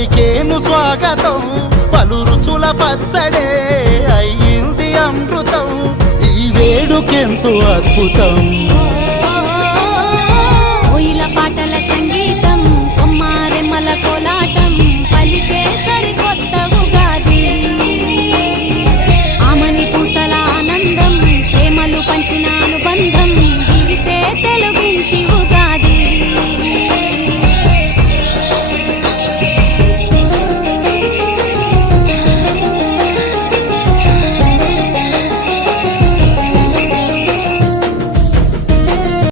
పలికేను స్వాగతం పలు రుచుల పచ్చడే అయ్యింది అమృతం ఈ వేడుకెంతో అద్భుతం కోయిల పాటల సంగీతం కొమ్మారెమ్మల కోలా